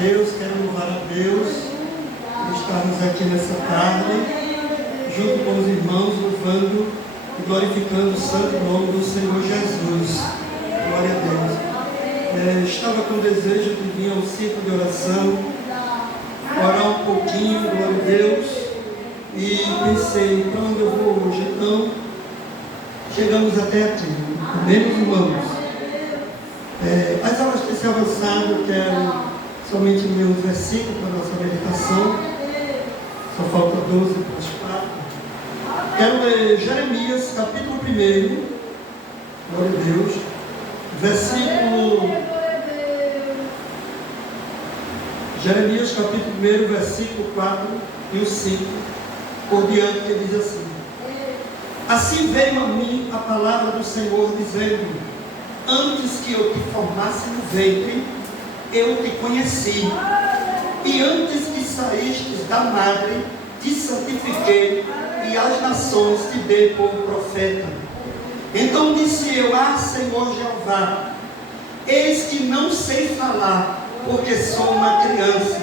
Deus, quero louvar a Deus por estarmos aqui nessa tarde, junto com os irmãos, louvando e glorificando o santo nome do Senhor Jesus. Glória a Deus. Estava com desejo de vir ao ciclo de oração, orar um pouquinho, glória a Deus, e pensei, para onde eu vou hoje? Então, chegamos até aqui, amém, irmãos? As aulas têm se avançado, eu quero somente ler um versículo para a nossa meditação, só falta 12 para as 4. Quero ler Jeremias, capítulo 1, glória a Deus, Jeremias, capítulo 1, versículo 4 e o 5, por diante, que diz assim: Assim veio a mim a palavra do Senhor, dizendo: Antes que eu te formasse no ventre, eu te conheci, e antes que saístes da madre, te santifiquei, e às nações te dei por profeta. Então disse eu: Senhor Jeová, eis que não sei falar, porque sou uma criança.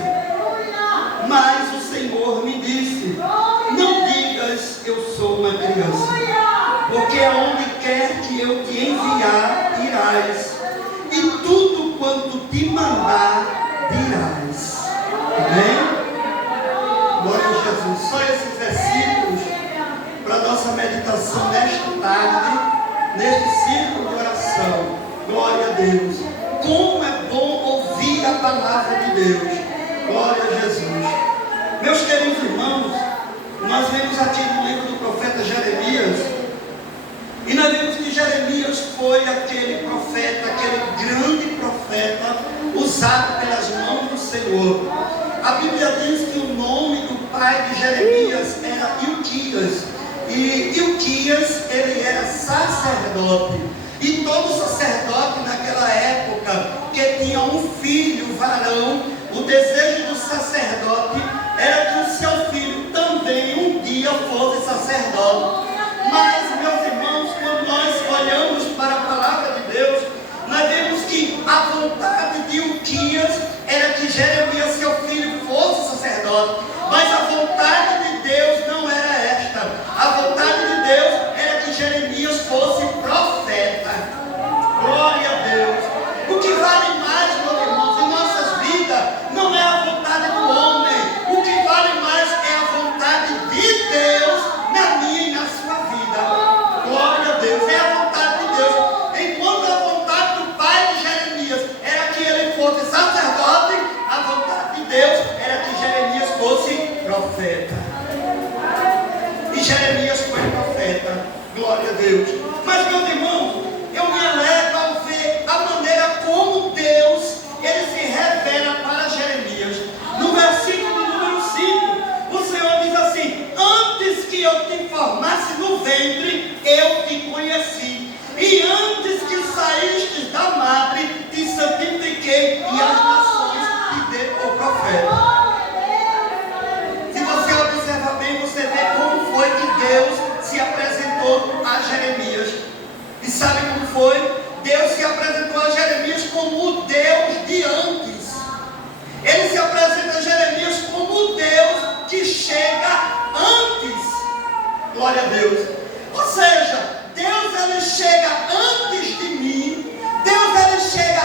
Mas o Senhor me disse: Não digas eu sou uma criança, porque aonde quer que eu te enviar, irás, e tudo quanto te mandar, dirás. Amém? Glória a Jesus. Só esses versículos para a nossa meditação nesta tarde, neste círculo de oração. Glória a Deus. Como é bom ouvir a palavra de Deus. Glória a Jesus. Meus queridos irmãos, nós vemos aqui no livro do profeta Jeremias, e nós vemos que Jeremias foi aquele profeta, aquele grande profeta, usado pelas mãos do Senhor. A Bíblia diz que o nome do pai de Jeremias era Ilquias, e Ilquias, ele era sacerdote, e todo sacerdote naquela época, que tinha um filho varão, o desejo do sacerdote era que o seu filho também um dia fosse sacerdote. Mas, meus irmãos, quando nós olhamos para a palavra de Deus, nós vemos que a vontade de Ilquias era que Jeremias, seu filho, fosse sacerdote. Mas a vontade de Deus não era esta. A vontade de Deus era que Jeremias fosse profeta. Glória a Deus. O que vale mais, meus irmãos, em nossas vidas, não é a vontade do homem. O que vale mais é a vontade de Deus na minha e na sua vida. Glória a Deus. É a vontade de Deus. Enquanto a vontade do pai de Jeremias era que ele fosse sacerdote, a vontade de Deus era que Jeremias fosse profeta. E Jeremias foi profeta. Glória a Deus. Mas, meus irmãos, eu me alegro ao ver a maneira como Deus, ele se revela para Jeremias. No versículo número 5, o Senhor diz assim: Antes que eu te formasse no ventre, eu te conheci, e antes que saístes da madre, te santifiquei, e às nações te dei por profeta. Se você observa bem, você vê como foi que Deus se apresentou a Jeremias. E sabe como foi? Deus se apresentou a Jeremias como o Deus de antes. Ele se apresenta a Jeremias como o Deus que chega antes. Glória a Deus. Ou seja, Deus ele chega antes de mim. Deus ele chega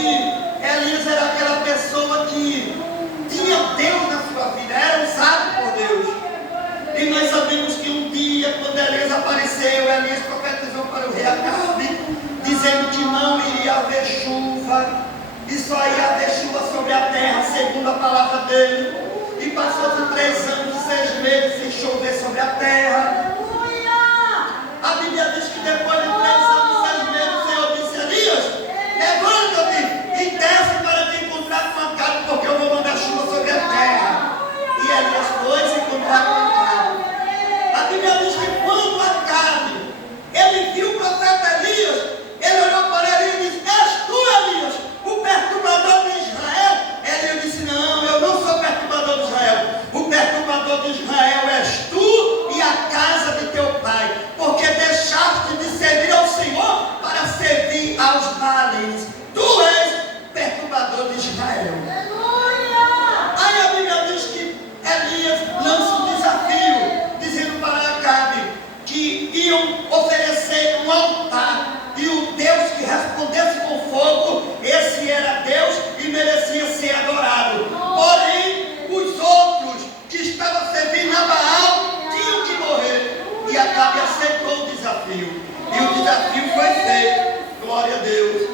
que Elias era aquela pessoa que tinha Deus na sua vida, era usado por Deus. E nós sabemos que um dia, quando Elias apareceu, Elias profetizou para o rei Acabe, dizendo que não iria haver chuva, e só ia haver chuva sobre a terra, segundo a palavra dele. E passou-se 3 anos e 6 meses sem chover sobre a terra. A Bíblia diz que depois de 3 anos e 6 meses, o Senhor disse: Elias, levanta-te e desce para te encontrar com Acabe, porque eu vou mandar chuva sobre a terra. E Elias foi se encontrar com Acabe. A Bíblia diz que quando Acabe, ele viu o profeta Elias, ele olhou para ele e disse: És tu, Elias, o perturbador de Israel? Elias disse: não, eu não sou perturbador de Israel. O perturbador de Israel és tu e a casa de teu pai, porque deixaste de servir ao Senhor para servir aos Baalins. Tu és perturbador de Israel. Aí a Bíblia diz que Elias lança um desafio, dizendo para Acabe que iam oferecer um altar, e o Deus que respondesse com fogo, esse era Deus e merecia ser adorado. Porém, os outros que estavam servindo a Baal tinham que morrer. E Acabe aceitou o desafio. E o desafio foi feito. Glória a Deus.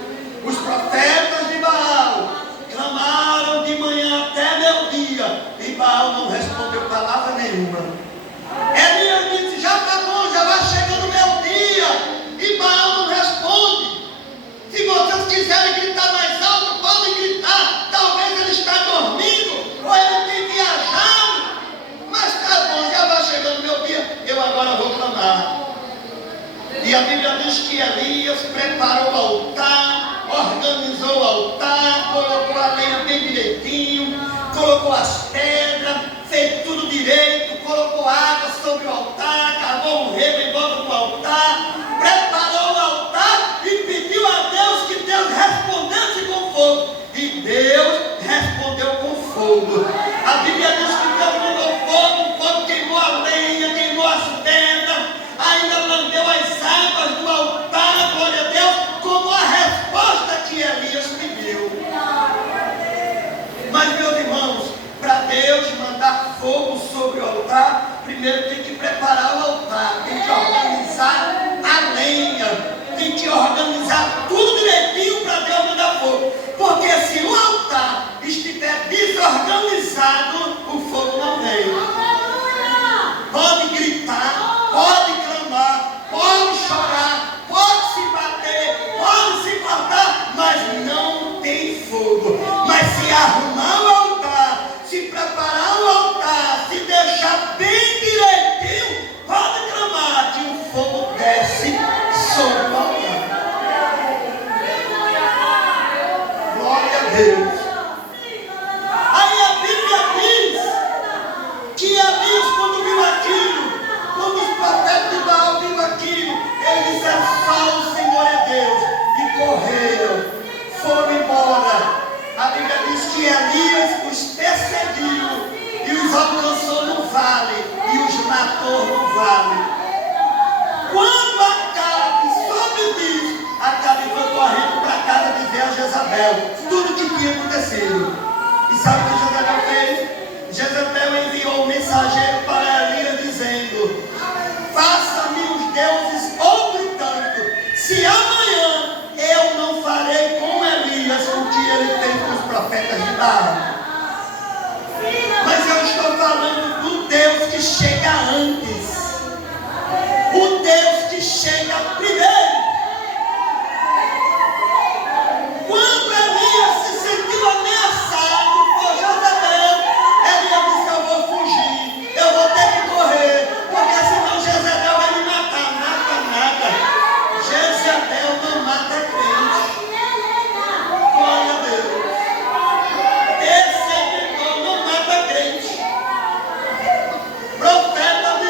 Os profetas de Baal clamaram de manhã até meio-dia, e Baal não respondeu palavra nenhuma. Elias disse: já está bom, já vai chegando meio-dia, e Baal não responde. Se vocês quiserem gritar mais alto, podem gritar. Talvez ele está dormindo, ou ele tem viajado. Mas está bom, já vai chegando meio-dia, eu agora vou clamar. E a Bíblia diz que Elias preparou o altar, organizou o altar, colocou a lenha bem direitinho, colocou as pedras, fez tudo direito, colocou água sobre o altar, cavou um remo em volta do altar, preparou o altar e pediu a Deus que Deus respondesse com fogo. E Deus respondeu com fogo. A Bíblia diz que Deus mandou fogo, o fogo queimou a lenha, queimou as pedras, ainda lambeu as águas do altar, glória a Deus, como a resposta que Elias pediu. Mas, meus irmãos, para Deus mandar fogo sobre o altar, primeiro tem que preparar o altar, tem que organizar a lenha, tem que organizar tudo direitinho para Deus mandar fogo. Porque se o altar estiver desorganizado, o fogo não vem. Pode gritar, pode clamar, pode chorar, pode se bater, pode se cortar, mas não tem fogo. Mas se arrumar o altar, se preparar o altar, se deixar bem direitinho, pode clamar que o fogo desce sobre o altar. Glória a Deus. Aí a Bíblia diz que Elias, quando viu aquilo, quando os profetas de Baal viram aquilo, eles disseram: só o Senhor é Deus. E correram, foram embora. A Bíblia diz que Elias os perseguiu e os alcançou no vale e os matou no vale. Quando Acabe soube disso, Acabe foi correndo para a casa de ver a Jezabel tudo o que tinha acontecido. E sabe o que Jezabel fez? Jezabel enviou um mensageiro para Elias dizendo: faça-me os deuses outro tanto, se amanhã eu não farei com Elias o que ele fez com os profetas de Baal. Mas eu estou falando do Deus que chega antes, o Deus que chega primeiro. Quando Elias se sentiu ameaçado por Jezabel, Elias disse: eu vou fugir, eu vou ter que correr, porque senão Jezabel vai me matar. Mata nada. Jezabel não mata crente. Glória a Deus. Perseguidor não mata crente. Profeta de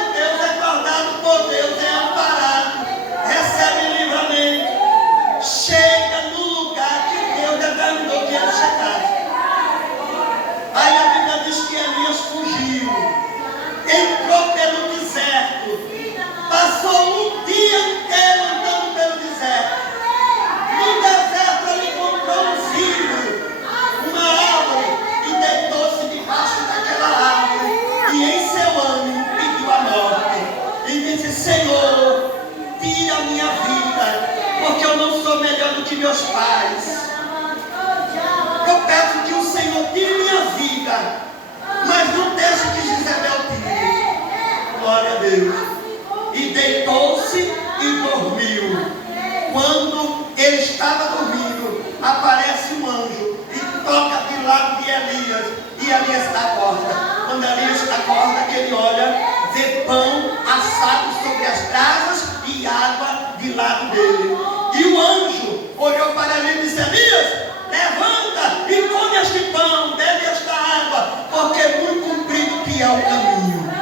e Elias acorda. Quando Elias acorda, ele olha, vê pão assado sobre as brasas e água de lado dele. E o anjo olhou para ele e disse: Elias, levanta e come este pão, bebe esta água, porque é muito comprido que é o caminho.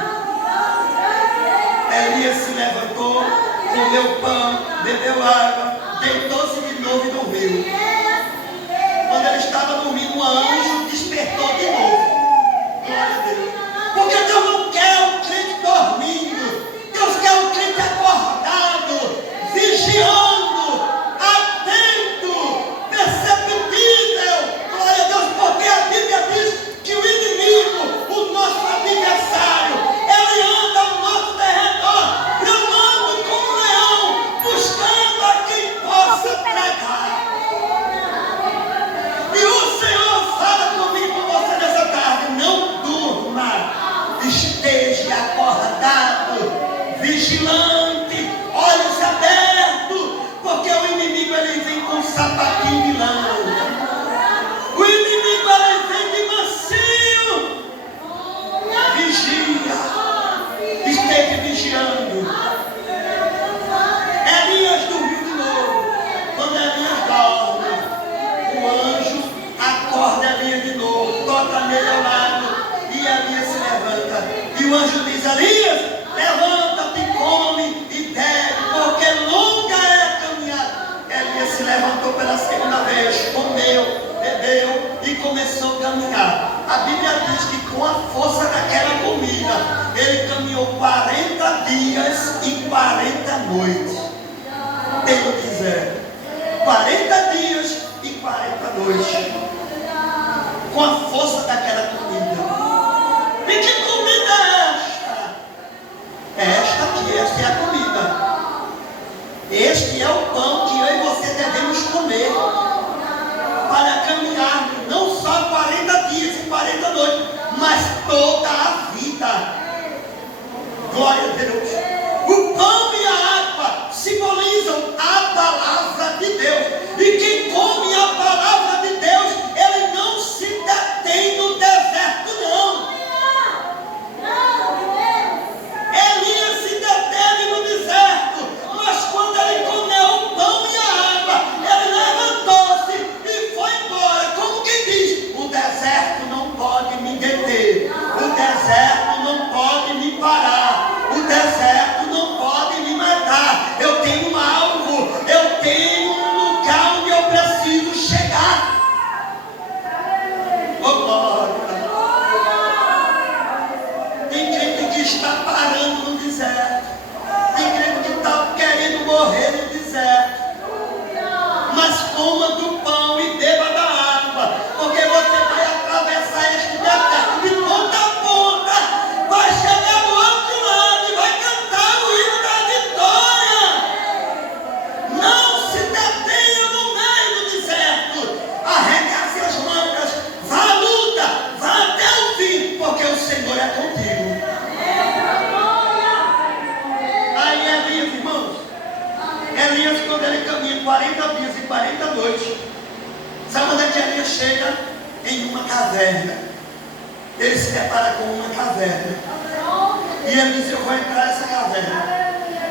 Elias se levantou, comeu pão, bebeu água, deitou-se de novo e dormiu. Quando ele estava dormindo, o anjo despertou de novo. Glória a Deus. Porque Deus não quer o crente dormindo. Deus quer o crente acordado, vigiando, atento, perceptível. Glória a Deus, porque a Bíblia diz que o inimigo, o nosso adversário, ele anda ao nosso derredor, bramando como um leão, buscando a quem possa tragar. E o Senhor fala comigo, com você nessa tarde: não durma, esteja acordado, vigilante, olhos abertos, porque o inimigo ele vem com um sapatinho de lã. O inimigo ele vem de mansinho. Vigia, esteja vigiando. Elias dormiu de novo. Quando Elias dorme, o anjo acorda Elias de novo, toca nele ao lado, e Elias se levanta. E o anjo diz: Elias, levanta-te, come e bebe, porque longa é a caminhada. Elias se levantou pela segunda vez, comeu, bebeu e começou a caminhar. A Bíblia diz que com a força daquela comida, ele caminhou 40 dias e 40 noites pelo deserto. 40 dias e 40 noites, com a força daquela comida. E que comida é esta? Esta aqui, esta é a comida. Este é o pão que eu e você devemos comer para caminhar não só 40 dias e 40 noites, mas toda a vida. Glória a Deus. O pão e a água simbolizam a palavra de Deus. E quem come a palavra de Deus, ele não se detém no deserto, não. Elias se deteve no deserto, mas quando ele comeu o pão e a água, ele levantou-se e foi embora. Como quem diz: o deserto não pode me deter, o deserto não pode me parar, o deserto não pode me matar. Eu tenho um alvo, eu tenho um lugar onde eu preciso chegar. Oh, glória. Tem gente que está parando no deserto, tem gente que está querendo morrer no deserto. Mas coma do pão e beba da água, porque você vai atravessar este deserto de ponta a ponta, vai chegar do outro lado e vai cantar o hino da vitória. Não se detenha no meio do deserto, arregace as mangas, vá à luta, vá até o fim, porque o Senhor é contigo. Aí Elias, irmãos, Elias, quando ele caminha 40 dias e 40 noites, sabe onde é que Elias chega? Em uma caverna. Ele se depara com uma caverna. E ele diz: eu vou entrar nessa caverna.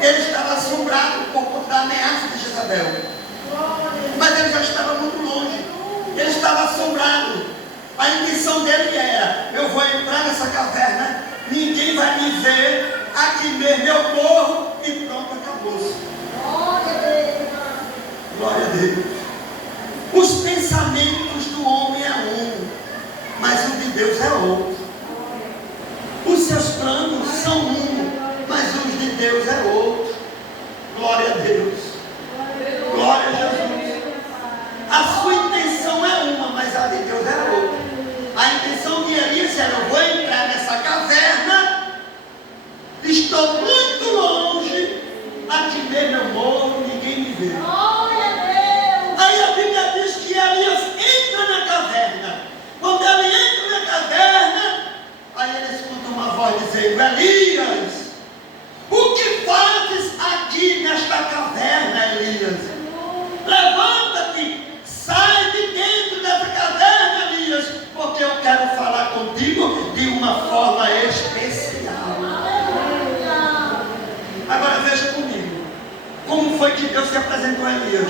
Ele estava assombrado por conta da ameaça de Jezabel. Mas ele já estava muito longe. Ele estava assombrado. A intenção dele era: eu vou entrar nessa caverna, ninguém vai me ver, aqui mesmo eu morro e pronto, acabou-se. Glória a Deus. Os pensamentos do homem é um, mas o de Deus é outro. Os seus planos são um, mas os de Deus é outro. Glória a Deus. Glória a Jesus. A sua intenção é uma, mas a de Deus é outra. A intenção de Elias era: eu vou entrar nessa caverna, estou muito longe, aqui mesmo eu morro, ninguém me vê. Aí a Bíblia diz que Elias entra na caverna. Quando ele entra na caverna, que Deus se apresentou a Elias.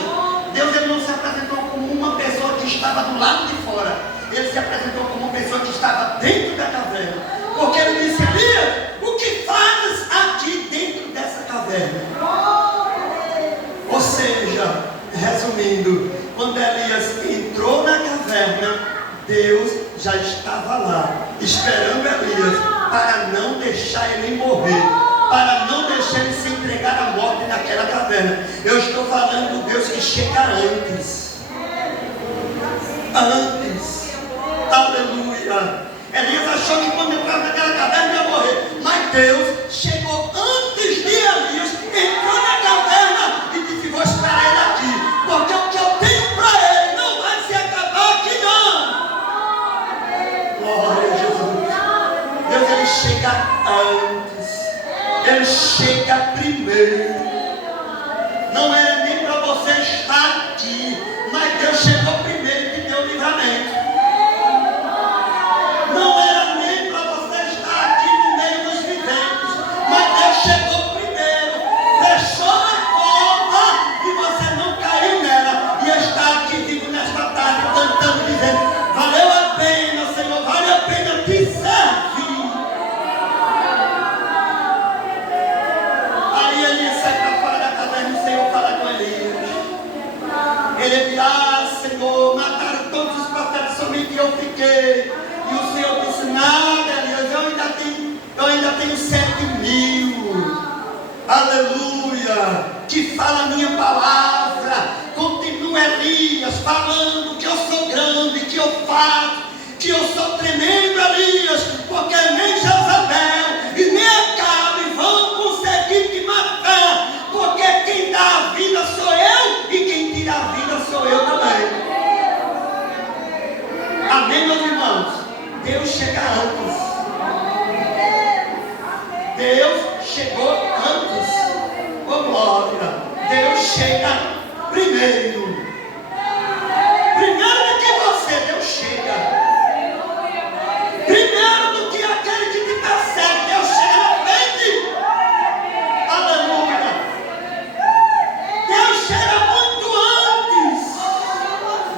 Deus ele não se apresentou como uma pessoa que estava do lado de fora. Ele se apresentou como uma pessoa que estava dentro da caverna. Porque ele disse: Elias, o que fazes aqui dentro dessa caverna? Ou seja, resumindo, quando Elias entrou na caverna, Deus já estava lá, esperando Elias, para não deixar ele morrer, para não deixar ele se entregar à morte naquela caverna. Eu estou falando do Deus que chega antes. Antes. Aleluia. Elias achou que quando entrava naquela caverna ia morrer, mas Deus chegou antes de Elias, entrou na caverna e disse: vou esperar ele aqui, porque o que eu tenho para ele não vai se acabar aqui não. Glória a Jesus. Deus ele chega antes, ele chega primeiro. Não era nem para você estar aqui, mas Deus chegou primeiro e te deu o livramento. Não era nem para você estar aqui no meio dos viventes, mas Deus chegou primeiro, fechou a porta e você não caiu nela, e está aqui vivo nesta tarde cantando, dizendo: valeu a pena, Senhor, vale a pena te servir. Aí Elias sai para fora da caverna e o Senhor fala com Elias. Ele diz: ah, Senhor, mataram todos os profetas, somente eu fiquei. E o Senhor disse: nada, Elias, eu ainda tenho 7.000, aleluia, que fala a minha palavra. Continua Elias falando que eu sou grande, que eu faço, que eu sou tremendo, Elias, porque nem Jezabel e nem Acabe vão conseguir te matar, porque quem dá a vida sou eu e quem tira a vida sou eu também. Amém, meus irmãos? Deus chega antes. Deus chegou antes. Oh glória. Deus chega primeiro. Primeiro do que você, Deus chega. Primeiro do que aquele que te persegue, Deus chega na frente. Aleluia. Deus chega muito antes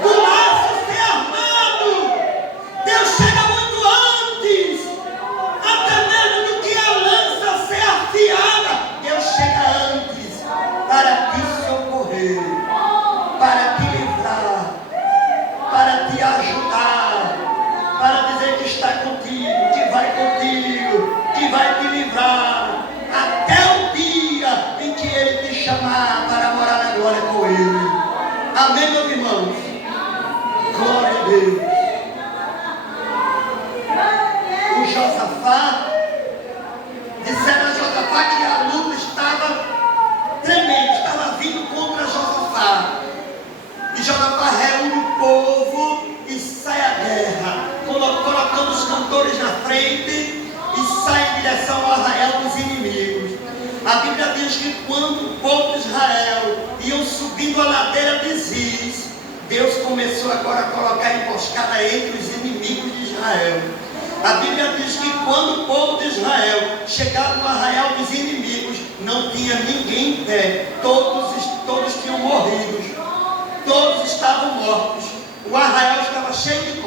do laço ser armado. Deus chega muito antes, até mesmo do que a lança ser afiada. Deus chega antes para te socorrer, para te livrar, para te ajudar, para dizer que está contigo, que vai te livrar, até o dia em que Ele te chamar para morar na glória com Ele. Amém, meus irmãos? Glória a Deus. Josafá, disseram a Josafá que a luta estava tremenda, estava vindo contra Josafá. E Josafá reúne o povo e sai à guerra, colocando os cantores na frente e sai em direção ao arraial dos inimigos. A Bíblia diz que quando o povo de Israel iam subindo a ladeira de Ziz, Deus começou agora a colocar emboscada entre os inimigos de Israel. A Bíblia diz que quando o povo de Israel chegava no arraial dos inimigos, não tinha ninguém em pé, todos tinham morrido, todos estavam mortos. O arraial estava cheio de